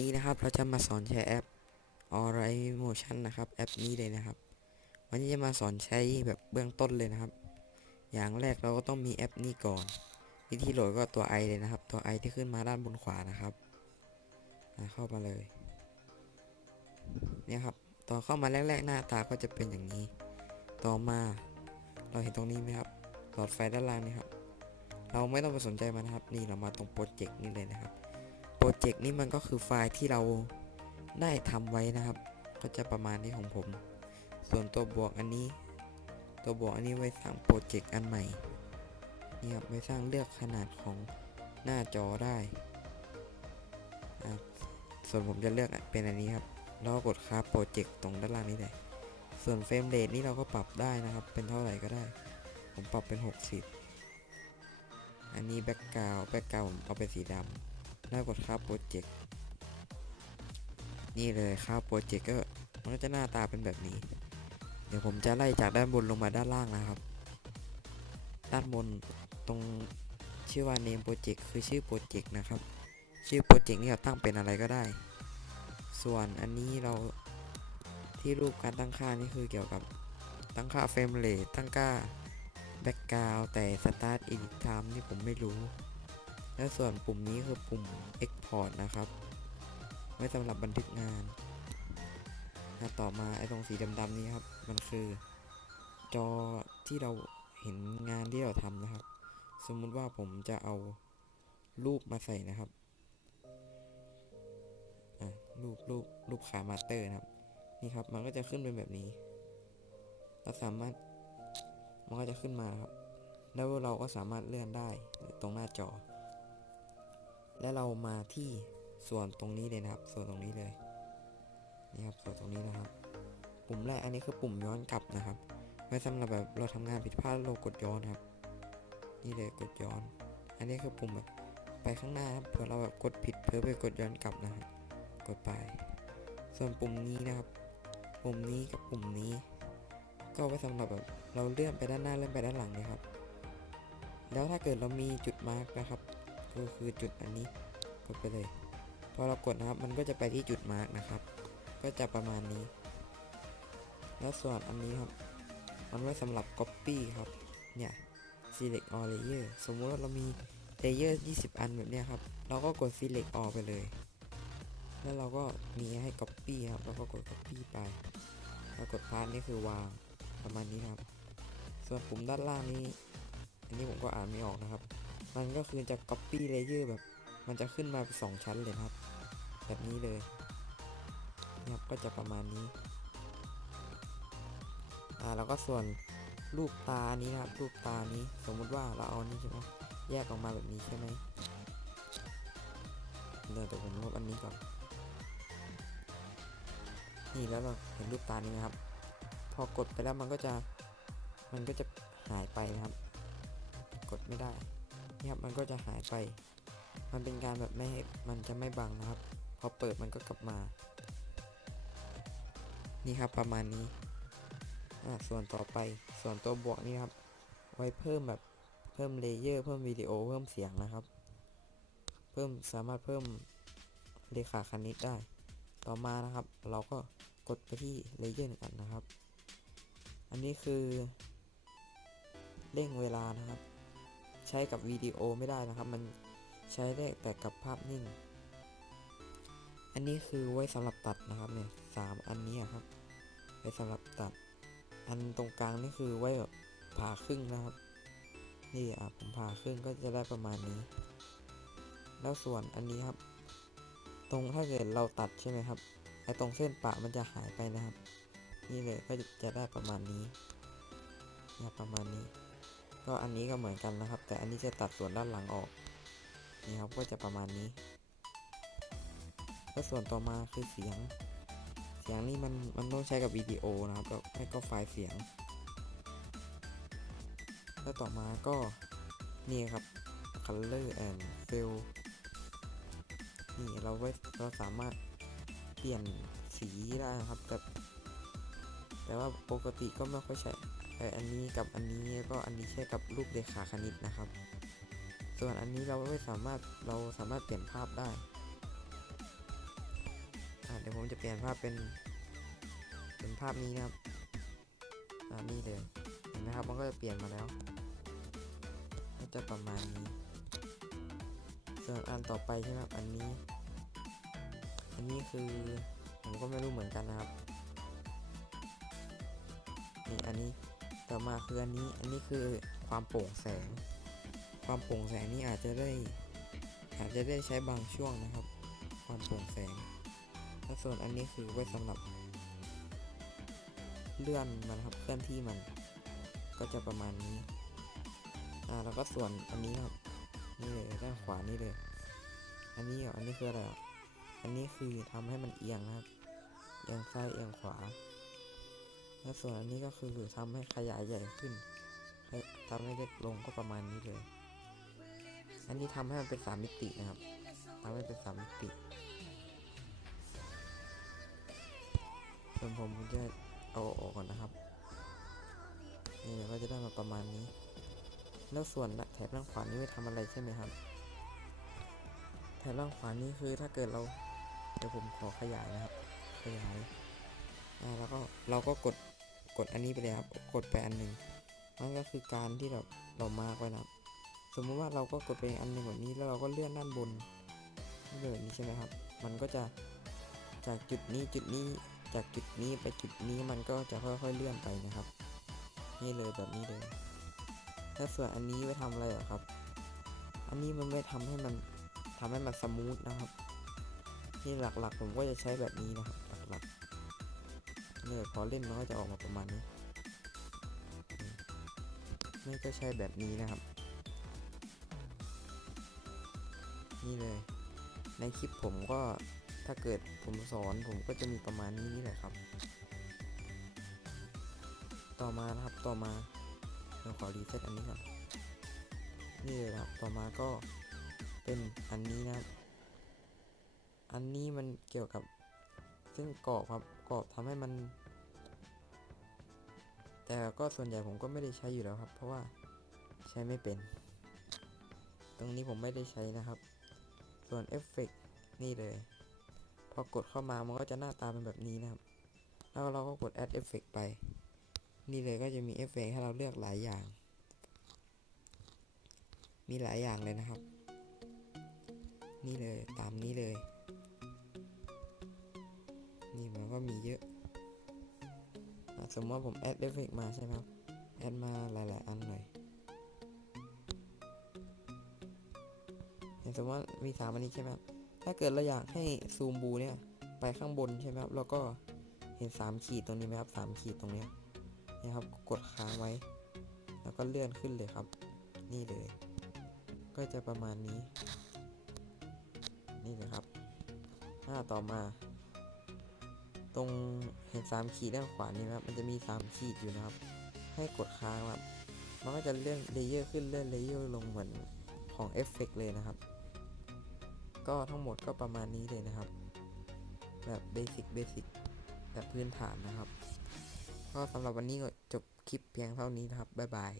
นี้นะครับเราจะมาสอนใช้แอป Alright Motion นะครับ แอปนี้เลยนะครับ วันนี้จะมาสอนใช้แบบเบื้องต้นเลยนะครับ อย่างแรกเราก็ต้องมีแอปนี้ก่อน วิธีโหลดก็ตัว i เลยนะครับ ตัว i ที่ขึ้นมาด้านบนขวานะครับอ่าเข้ามาเลย เนี่ยครับ ตอนเข้ามาแรก ๆ หน้าตาก็จะเป็นอย่างนี้ ต่อมาเราเห็นตรงนี้ไหมครับหลอดไฟด้านล่างนี่ครับ เราไม่ต้องไปสนใจมันนะครับ นี่เรามาตรงโปรเจกต์นี่เลยนะครับ รเจกต์นี้มันก็คือไฟล์ที่เราได้ทำไว้นะครับ ก็จะประมาณนี้ของผม ส่วนตัวบวกอันนี้ ตัวบวกอันนี้ไว้สร้างโปรเจกต์อันใหม่นี่ครับไว้สร้างเลือกขนาดของหน้าจอได้อะส่วนผมจะเลือกเป็นอันนี้ครับแล้วกกดค้าโปรเจกต์ตรงด้านล่างนี้เลยส่วนเฟรมเรทนี่เราก็ปรับได้นะครับ เป็นเท่าไหร่ก็ได้ ผมปรับเป็น 60 อันนี้แบ็กกราวแบ็กกราวผมเอาเป็นสีดำ แล้วกดค่าโปรเจกต์นี่เลยค่าโปรเจกต์ก็มันก็จะหน้าตาเป็นแบบนี้ เดี๋ยวผมจะไล่จากด้านบนลงมาด้านล่างนะครับ ด้านบนตรงชื่อว่า name project คือชื่อโปรเจกต์นะครับ ชื่อโปรเจกต์นี่เราตั้งเป็นอะไรก็ได้ ส่วนอันนี้เราที่รูปการตั้งค่านี่คือเกี่ยวกับตั้งค่าเฟรมเรทตั้งค่าแบ็กกราวแต่ start edit time นี่ผมไม่รู้ และส่วนปุ่มนี้คือปุ่ม Export นะครับ ไว้สำหรับบันทึกงานอะต่อมาไอ้ตรงสีดำๆนี้ครับ มันคือจอที่เราเห็นงานที่เราทำนะครับ สมมุติว่าผมจะเอารูปมาใส่นะครับอะรูปรูปรูปขามาสเตอร์นะครับ นี่ครับ มันก็จะขึ้นเป็นแบบนี้ เราสามารถ มันก็จะขึ้นมาครับ แล้วเราก็สามารถเลื่อนได้ตรงหน้าจอ และเรามาที่ส่วนตรงนี้เลยนะครับ ส่วนตรงนี้เลยนี่ครับส่วนตรงนี้นะครับ ปุ่มแรกอันนี้คือปุ่มย้อนกลับนะครับไว้สำหรับแบบเราทำงานผิดพลาดเรากดย้อนครับ นี่เลยกดย้อน อันนี้คือปุ่มแบบไปข้างหน้าครับเผื่อเราแบบกดผิดเผื่อไปกดย้อนกลับนะครับกดไป ส่วนปุ่มนี้นะครับ ปุ่มนี้กับปุ่มนี้ ก็ไว้สำหรับแบบเราเลื่อนไปด้านหน้าเลื่อนไปด้านหลังเลยครับ แล้วถ้าเกิดเรามีจุดมาร์กนะครับ ก็คือจุดอันนี้กดไปเลย พอเรากดนะครับมันก็จะไปที่จุดมาร์กนะครับ ก็จะประมาณนี้ แล้วส่วนอันนี้ครับ มันไว้สำหรับ Copy ครับ เนี่ย Select all layer สมมุติว่าเรามี layer 20 อันแบบนี้ครับ เราก็กด Select all ไปเลย แล้วเราก็มีให้ Copy ครับ แล้วก็กด Copy ไปแล้วกด Paste นี่คือวางประมาณนี้ครับ ส่วนปุ่มด้านล่างนี้ อันนี้ผมก็อ่านไม่ออกนะครับ มันก็คือจะ copy layer แบบ มันจะขึ้นมาเป็นสองชั้นเลยครับ แบบนี้เลยนะครับก็จะประมาณนี้อ่าแล้วก็ส่วนรูปตานี้นะครับ รูปตานี้สมมุติว่าเราเอานี้ใช่ไหมแยกออกมาแบบนี้ใช่ไหมเดี๋ยวแต่ผมลบอันนี้ก่อนนี่แล้วเราเห็นรูปตานี้นะครับ พอกดไปแล้วมันก็จะมันก็จะหายไปนะครับ กดไม่ได้ นี่ครับมันก็จะหายไป มันเป็นการแบบไม่ให้มันจะไม่บังนะครับ พอเปิดมันก็กลับมา นี่ครับประมาณนี้ส่วนต่อไปส่วนตัวบวกนี่ครับ ไว้เพิ่มแบบเพิ่มเลเยอร์เพิ่มวิดีโอเพิ่มเสียงนะครับ เพิ่มสามารถเพิ่มเลขาคณิตได้ ต่อมานะครับ เราก็กดไปที่เลเยอร์หนึ่งอันนะครับ อันนี้คือ เร่งเวลานะครับ ใช้กับวิดีโอไม่ได้นะครับ มันใช้ได้แต่กับภาพนิ่ง อันนี้คือไว้สำหรับตัดนะครับเนี่ยสามอันนี้ครับไว้สำหรับตัด อันตรงกลางนี่คือไว้แบบผ่าครึ่งนะครับ นี่อะผมผ่าครึ่งก็จะได้ประมาณนี้ แล้วส่วนอันนี้ครับ ตรงถ้าเกิดเราตัดใช่ไหมครับไอ้ตรงเส้นปะมันจะหายไปนะครับ นี่เลยก็จะได้ประมาณนี้นี่ยประมาณนี้ ก็อันนี้ก็เหมือนกันนะครับ แต่อันนี้จะตัดส่วนด้านหลังออกนี่ครับก็จะประมาณนี้แล้วส่วนต่อมาคือเสียง เสียงนี่มันมันต้องใช้กับวิดีโอนะครับแล้วไม่ก็ไฟล์เสียง แล้วต่อมาก็นี่ครับ color and fill นี่เราไว้เราสามารถเปลี่ยนสีได้นะครับแต่แต่ว่าปกติก็ไม่ค่อยใช้ เอออันนี้กับอันนี้ก็อันนี้ใช้กับรูปเลขาคณิตนะครับ ส่วนอันนี้เราไม่สามารถเราสามารถเปลี่ยนภาพได้เดี๋ยวผมจะเปลี่ยนภาพเป็นเป็นภาพนี้นะครับอ่านี่เลยเห็นไหมครับมันก็จะเปลี่ยนมาแล้วก็จะประมาณนี้ ส่วนอันต่อไปใช่ไหมครับอันนี้ อันนี้คือผมก็ไม่รู้เหมือนกันนะครับนี่อันนี้ ต่อมาคืออันนี้ อันนี้คือความโปร่งแสง ความโปร่งแสงนี่อาจจะได้อาจจะได้ใช้บางช่วงนะครับ ความโปร่งแสง และส่วนอันนี้คือไว้สำหรับ เลื่อนมันครับเคลื่อนที่มัน ก็จะประมาณนี้ อ่าแล้วก็ส่วนอันนี้ครับ นี่เลยด้านขวานี่เลย อันนี้อันนี้คืออะไรอะอันนี้คือทำให้มันเอียงนะครับเอียงซ้ายเอียงขวา และส่วนอันนี้ก็คือทำให้ขยายใหญ่ขึ้นให้ทำให้เล็กลงก็ประมาณนี้เลย อันนี้ทำให้มันเป็นสามมิตินะครับทำให้เป็นสามมิติส่วนผมผมจะเอาออกก่อนนะครับ นี่ก็จะได้มาประมาณนี้ แล้วส่วนแถบด้านขวานี้ไว้ทำอะไรใช่ไหมครับ แถบด้านขวานี้คือถ้าเกิดเราเดี๋ยวผมขอขยายนะครับ ขยาย อ่าแล้วก็เราก็กด กดอันนี้ไปเลยครับ กดไปอันหนึ่งนั่นก็คือการที่เราเรามาร์กไว้นะครับ สมมุติว่าเราก็กดไปอันหนึ่งแบบนี้แล้วเราก็เลื่อนด้านบนแบบนี้ใช่ไหมครับ มันก็จะจากจุดนี้จุดนี้จากจุดนี้ไปจุดนี้มันก็จะค่อยๆเลื่อนไปนะครับ นี่เลยแบบนี้เลยแล้วส่วนอันนี้ไว้ทำอะไรหรอครับ อันนี้มันไว้ทำให้มันทำให้มันสมูทนะครับ ที่หลักๆผมก็จะใช้แบบนี้นะครับหลักๆ เนี่ยพอเล่นมันก็จะออกมาประมาณนี้นี่ก็ใช้แบบนี้นะครับ นี่เลย ในคลิปผมก็ถ้าเกิดผมสอนผมก็จะมีประมาณนี้แหละครับ ต่อมานะครับต่อมาเราขอรีเซ็ตอันนี้ก่อนนี่เลยครับต่อมาก็เป็นอันนี้นะครับ อันนี้มันเกี่ยวกับซึ่งกรอบครับ กรอบทำให้มัน แต่ก็ส่วนใหญ่ผมก็ไม่ได้ใช้อยู่แล้วครับ เพราะว่าใช้ไม่เป็น ตรงนี้ผมไม่ได้ใช้นะครับ ส่วนเอฟเฟกนี่เลย พอกดเข้ามามันก็จะหน้าตาเป็นแบบนี้นะครับ แล้วเราก็กด add effect ไป นี่เลยก็จะมีเอฟเฟกให้เราเลือกหลายอย่าง มีหลายอย่างเลยนะครับ นี่เลยตามนี้เลย นี่มันก็มีเยอะ สมมติว่าผมแอดเอฟเฟกมาใช่ไหมครับ แอดมาหลาย ๆ อันหน่อยสมมติว่ามีสามอันนี้ใช่ไหมครับ ถ้าเกิดเราอยากให้ซูมบูเนี่ยไปข้างบนใช่ไหมครับ แล้วก็เห็นสามขีดตรงนี้ไหมครับสามขีดตรงนี้นะครับ กดค้างไว้ แล้วก็เลื่อนขึ้นเลยครับ นี่เลย ก็จะประมาณนี้ นี่เลยครับ หน้าต่อมา ตรงเห็นสามขีดด้านขวานี่นะครับ มันจะมีสามขีดอยู่นะครับ ให้กดค้างครับ มันก็จะเลื่อนเลเยอร์ขึ้นเลื่อนเลเยอร์ลงเหมือนของเอฟเฟกเลยนะครับ ก็ทั้งหมดก็ประมาณนี้เลยนะครับ แบบเบสิกเบสิกแบบพื้นฐานนะครับ ก็สำหรับวันนี้ก็จบคลิปเพียงเท่านี้นะครับ บ๊ายบาย